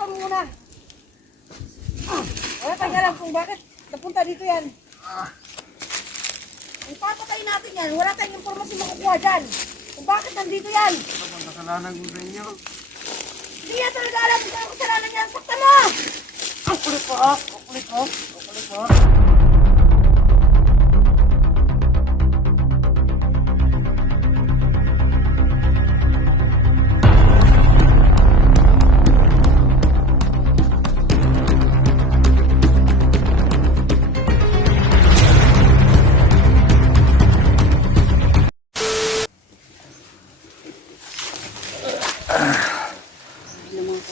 ka muna. Wala tayong alam kung bakit napunta dito yan. Kung papatayin natin yan, wala tayong impormasyon makukuha dyan. Kung bakit nandito yan. Ano bang kasalanan ko sa inyo? Hindi yan talaga alam kung ano kasalanan yan. Saktan mo! Ang kulit po, ah! Ang kulit po! Ang kulit po!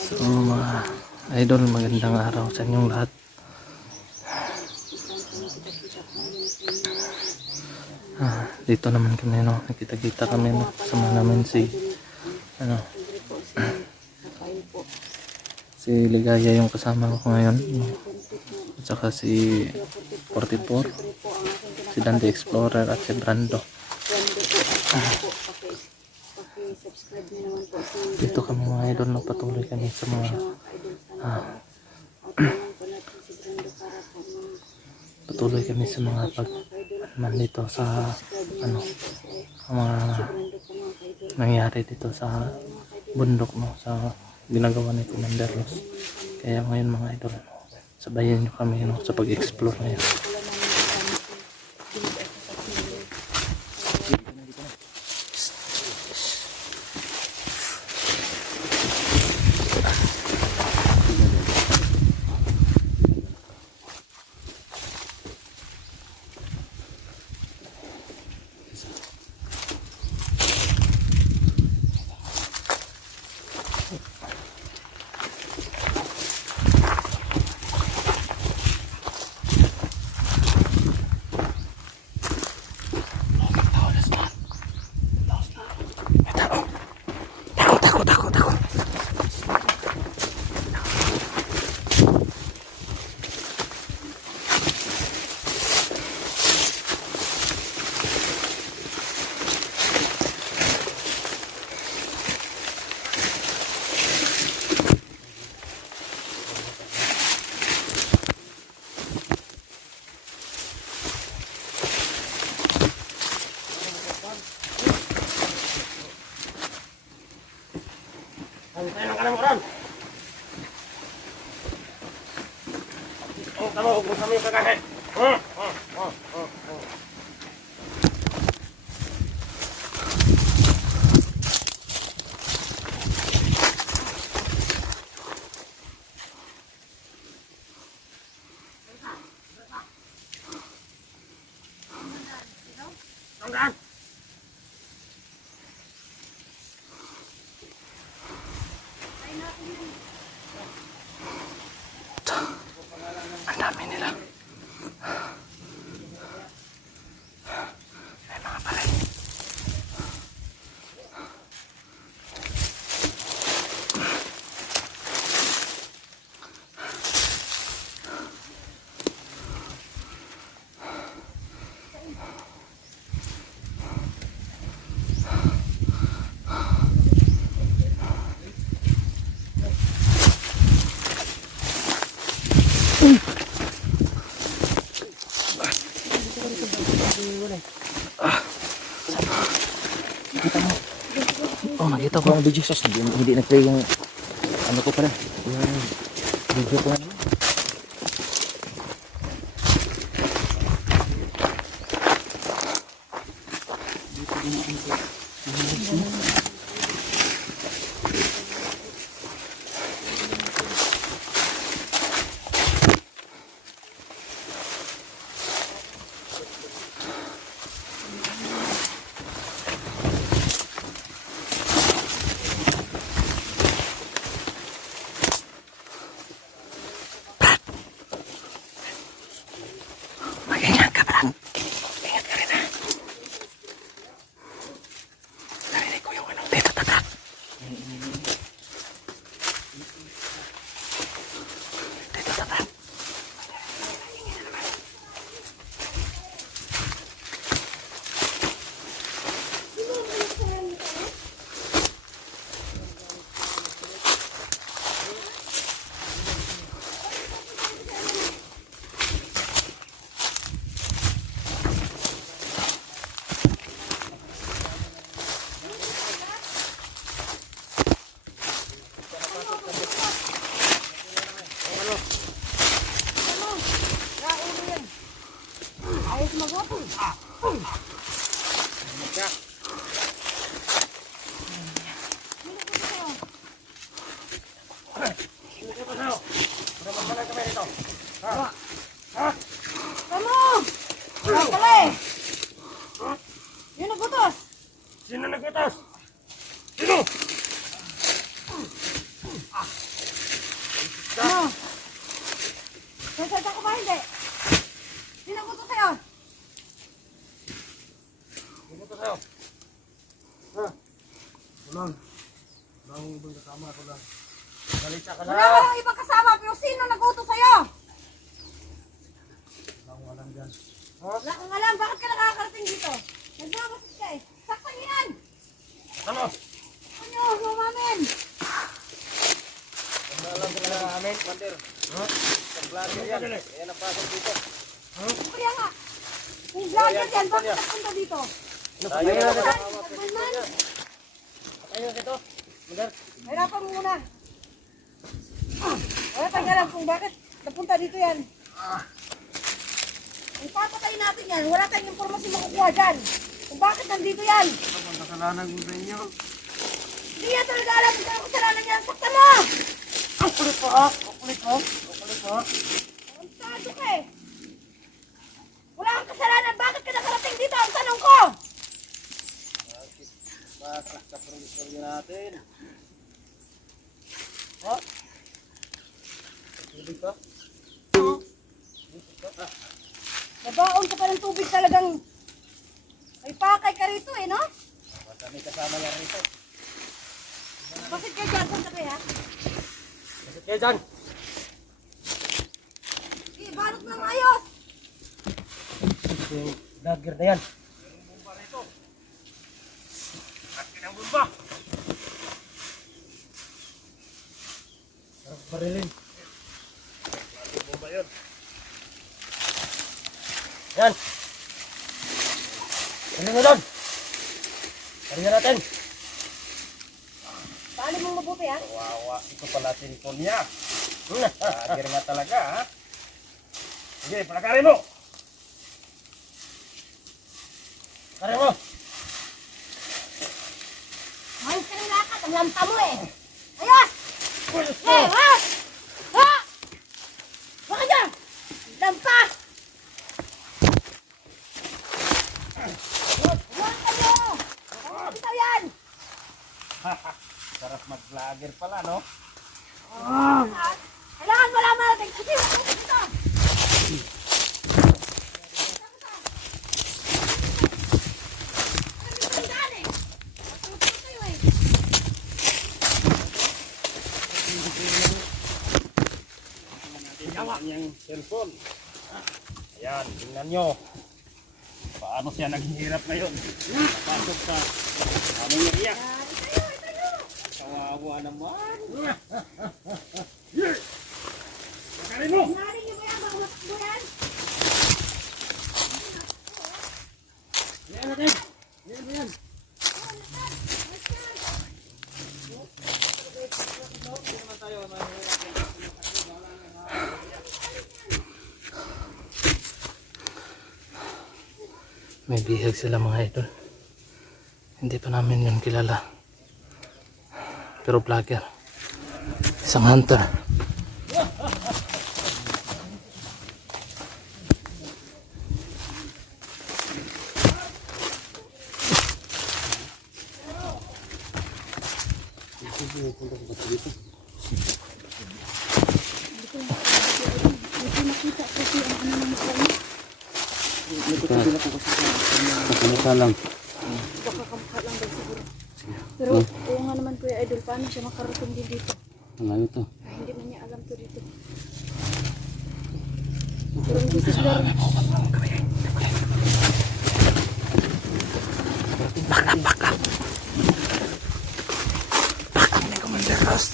So mga idol, magandang araw sa inyong lahat. Dito naman kami, no, nakita-kita kami, no, kasama namin si si Ligaya yung kasama ko ngayon, no? At saka si 44, si Dante Explorer at si Brando. Dito kami mga idol, no, patuloy kami sa mga patuloy kami sa mga pagman dito sa mga nangyari dito sa bundok, no, sa ginagawa ni Commander Ross. Kaya ngayon mga idol, sabayan nyo kami, no, sa pag-explore ngayon. Ang dami nila. May mga palay. Oh, nakita ko ang video sus, hindi nag-play yung ano ko pala, yung video ko na. Kamu! Pala eh! Yun nagutos! Sino nagkitas? Sino? Ano? Sasalta ko ba hindi? Sino nagutos sa'yo? Sino to sa'yo? Ha? Kulang. Kulang ibang kasama ko lang. Galita ka na. Wala ka lang ibang kasama, pero sino nagutos sa'yo? Walang dyan. Wala kang alam, bakit ka nakakarating dito? Nagmamasid ka eh. Saktan niyo yan! Ano? Ano, lumamin! Alam ko na namin, Commander. Ha? Sa vlogger yan. Ayan ang pasok dito. Kaya nga, kung vlogger yan, bakit napunta dito? Tayo na dito. Nagulman! Tayo dito. Commander. Hirapan mo muna. Wala tayong alam kung bakit napunta dito yan. Kung papatayin natin yan, wala tayong informasyon makukuha dyan. Kung bakit nandito yan. Ano bang kasalanan ko sa inyo? Hindi yan talaga alam kung ano kasalanan yan. Saktan mo! Ang kulit ko ha? Ang kulit ko? Ang kulit ko? Antado ka eh. Wala kang kasalanan. Bakit ka nakarating dito? Ang tanong ko. Bakit sa proyektoryo natin? Ha? Tubig ka? Nabaon ka pa ng tubig talagang. May pakay ka rito eh, no? Basta may kasama yan rito. Bakit kayo dyan? Saan ka kaya? Bakit kayo dyan? Balot ng ayos. Yung dagger na yan. Yung bomba rito. Akin ang bomba. Sarap barilin. Aking bomba yun. Yan. Galing mo doon. Galingan natin. Paano mong mabuti ha? Wawa. Ito pala tinipon niya. Dagger nga talaga ha. Sige, palakarin mo. Palakarin mo. Ayos ka ng lakad. Ang lanta mo eh. Ayos! Eh, ha? Ha? Baka dyan! Lampa! Huwag kayo! Bitaw yan! Sarap mag-vlogger pala, no? Kailangan malaman natin. Kasi dito! Yung cellphone. Ayan, tingnan nyo. Paano siya naghihirap ngayon? Napasok sa aming area. Kawawa naman. Pakarin mo! Nari niyo ba yan? Mga matakbo yan? Ayan natin. Ayan mo yan. May bihag sila mga idol. Hindi pa namin yun kilala. Pero vlogger. Isang hunter. Kakamukha lang. Baka kamukha lang daw siguro. Pero oo nga naman Kuya Idol, paano siya makarating din dito? Malayo to. Ay, hindi man niya alam to dito. Pero hindi sila rin. Baka. Baka ni Commander Ross.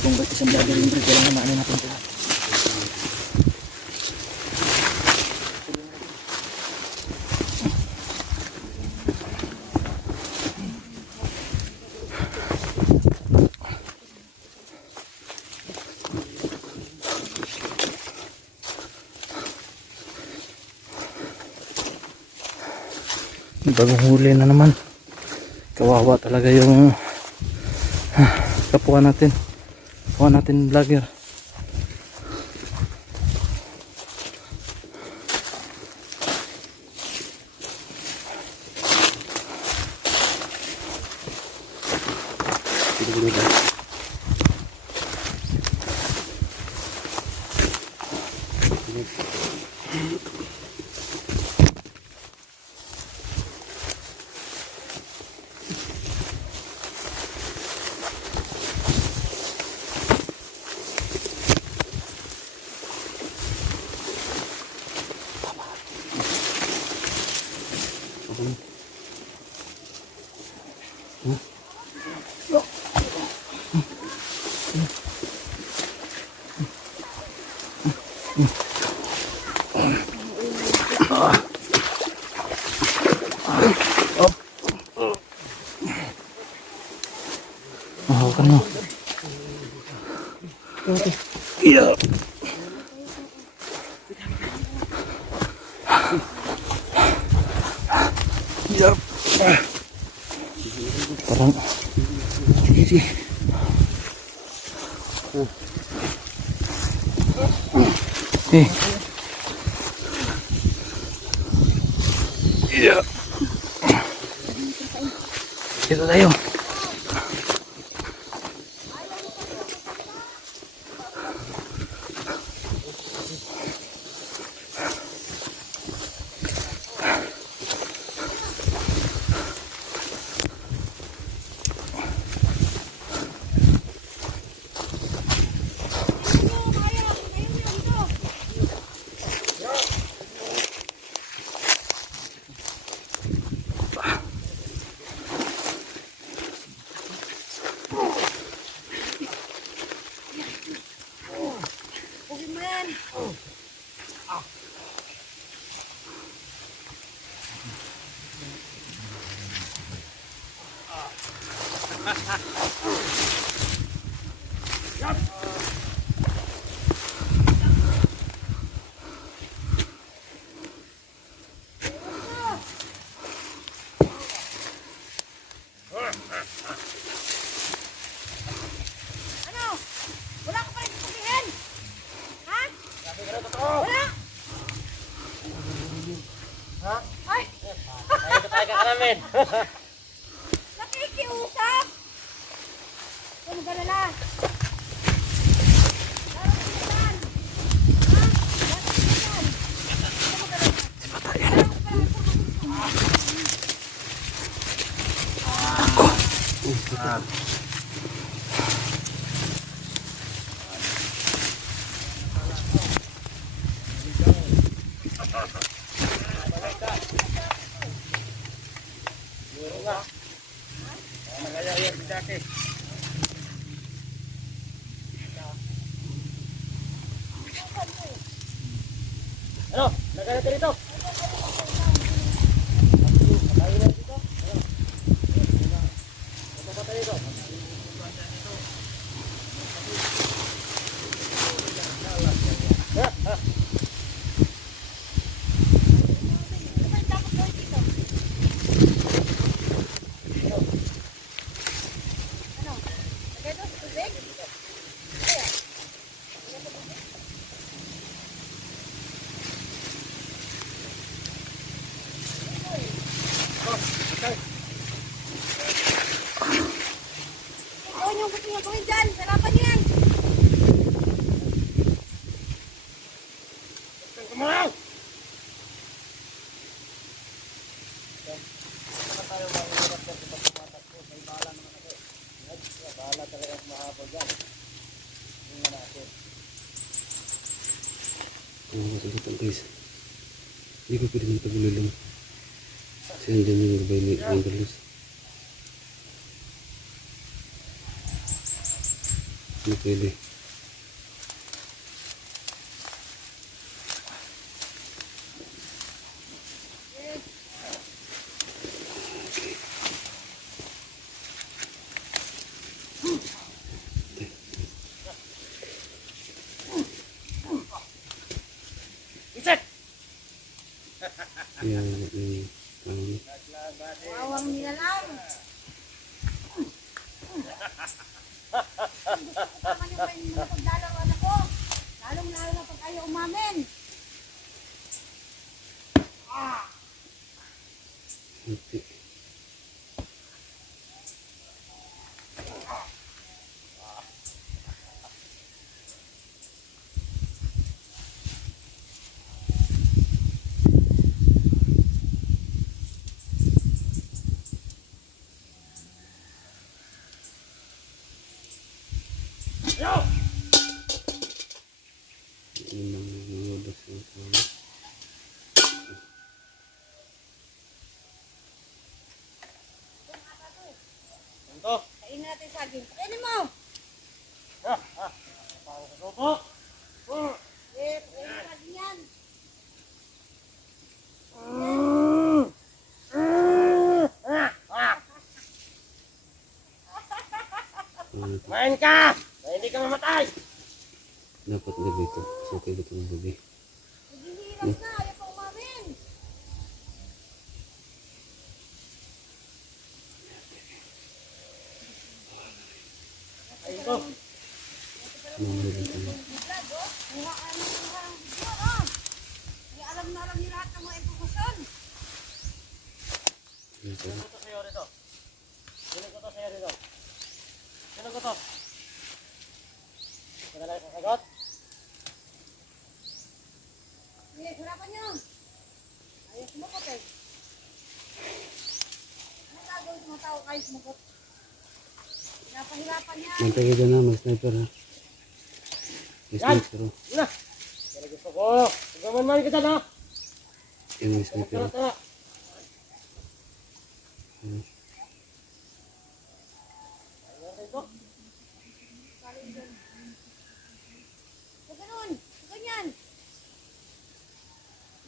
Kung ba't isang vlogger yung bridge, kailangan maano natin ito. Bagong huli na naman. Kawawa talaga yung kapwa natin. Kapwa natin vlogger. Mahawakan mo. Iya. Iya. Parang ini. Iya. Kita tayo. Ano? Wala ka pa rin sabihin? Ha? Wala? Ha? Ay! Tayo ka namin. Nakikiusap! Huwag mo galala. Laro ko yan. Ha? Laro ko yan. Ano? Nagana dito. Ikaw yung gusto niyo gawin dyan. Sarapan niyo yan. Kumaraw! Masakit guys. Hindi ko pwede magpagulilong. Kasi nandiyan yung gabay ni Angeles. Hindi pwede. Iset! Kaya Ano? Wawang nila lang. Tama niyo kayo mga pagdalawan ako. Lalong-lalo na pag ayaw umamin. Hindi. Yun ang nangudas ng tao. Ito. Kainin natin sa saging. Kainin mo! Pao sa sopo. Eh, kainin sa saging yan. Kumain ka! Kaya hindi ka mamatay! Dapat gabi ito. Sukay ba ito ng gabi? Naghihirap na. Ayaw pa umamin. Ay, ito. Mga ito na. Kuha ka ng kuha ng video, oh. May alam na alam niyo lahat ng mga impormasyon. Ito. Sino ko to sa'yo rito? Sino ko to sa'yo rito? Sino ko to? Sino lang sasagot? Sige, hirapan niyo. Ayaw sumagot eh. Ano gagawin sa mga tao kayo sumagot? Pinapahirapan niya. Mantay ka dyan na. May sniper ha. May Yan! sniper oh. Yun na! Kaya gusto ko. Tugaman-man kita na! Yan may sniper Tara, oh. tara! Hmm. Ayan ito. Huwag ganun. Huwag ganyan.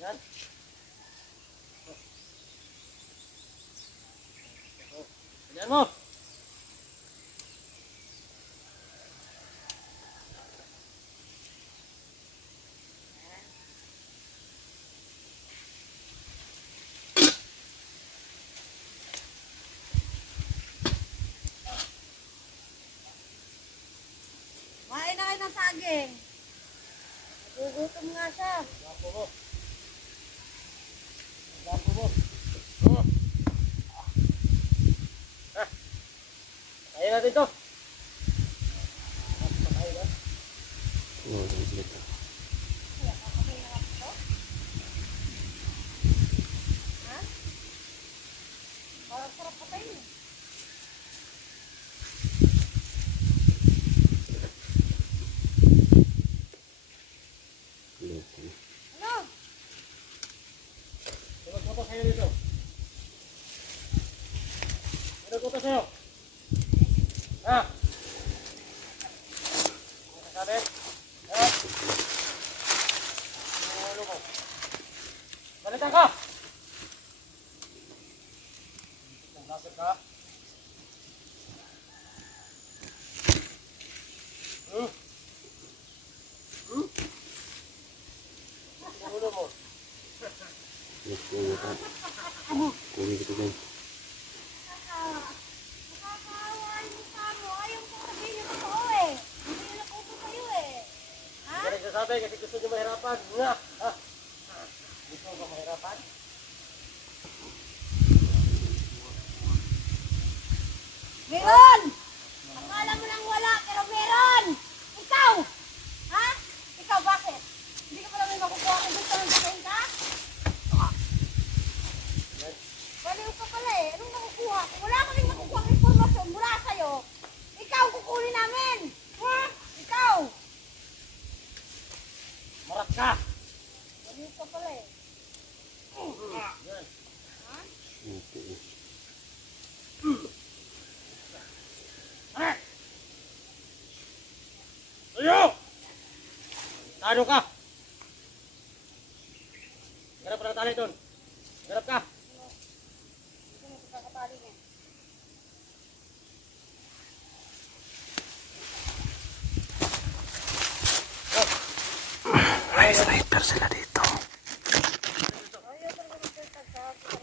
Yan. Ganyan mo! Kumain na kayo ng saging. Nagugutom nga siya. Gapo mo. Gapo mo. Oh. Ah. Kaya natin to. Pakain na. Oo, ganun sila ito. Ha? Parang sarap patayin. Loko na. Ano? Sino ko to sa'yo dito? Sino ko to sa'yo? Ha? Ano sasabi? Ha? Ulo mo. Salita ka! Naglasag ka? Hmm? Hmm? Ulo mo. Loko na ka. Kunin kita dyan. Nakakaawa yung mukha mo. Ayaw ko sabihin yung totoo eh. Hindi nila nakupo sa'yo eh. Ha? Hindi ka nagsasabi kasi gusto niyo mahirapan. Nga! Ha? Gusto mo ba mahirapan? Meron! Akala mo nang wala, pero meron! Ikaw! Ha? Ikaw, bakit? Hindi ka pala may makukuha kung gusto nang sabihin ka? Baliw ka pala eh. Anong nakukuha? Kung wala ka rin makukuha ang informasyon mula sa'yo, ikaw kukunin namin! Ha? Ikaw! Marat ka! Baliw ka pala eh. Yan. Loko. Ha? Tuyo! Tano ka! Garap ka ng tali doon. Garap ka! Sino sa kakatali niya? May sniper sila dito. Ayaw talaga magsalita sa akin.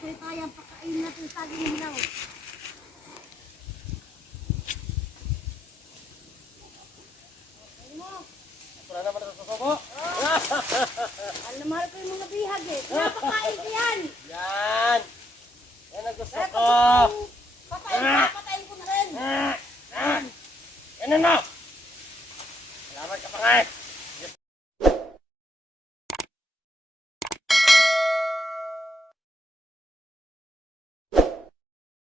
Kaya tayang pakain natin sa saging hilaw. Wala naman sa susubo. Alam na mahal ko yung mga bihag eh. Pinapakain ko yan. Yan. Yan ang gusto Kaya ko. papatayin ko na rin. Yan na. Salamat ka pa nga.